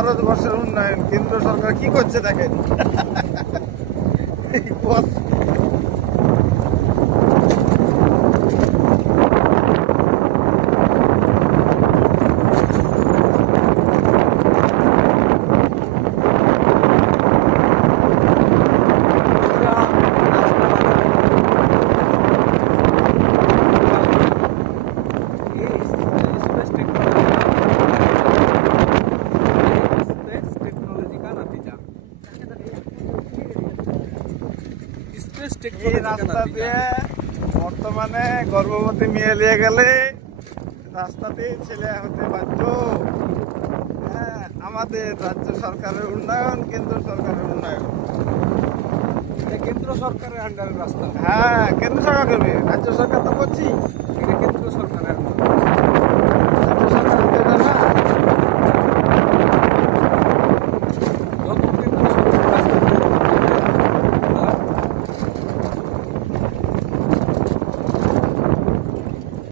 ভারতবর্ষের উন্নয়ন কেন্দ্র সরকার কি করছে দেখেন। এই রাস্তা দিয়ে বর্তমানে গর্ভবতী মেয়ে নিয়ে গেলে রাস্তাতেই ছেলে হতে বাধ্য। হ্যাঁ, আমাদের রাজ্য সরকারের উন্নয়ন, কেন্দ্র সরকারের উন্নয়ন। কেন্দ্র সরকারের আন্ডারের রাস্তা। হ্যাঁ, কেন্দ্র সরকার করবে, রাজ্য সরকার তো করছি। এটা কেন্দ্র সরকারের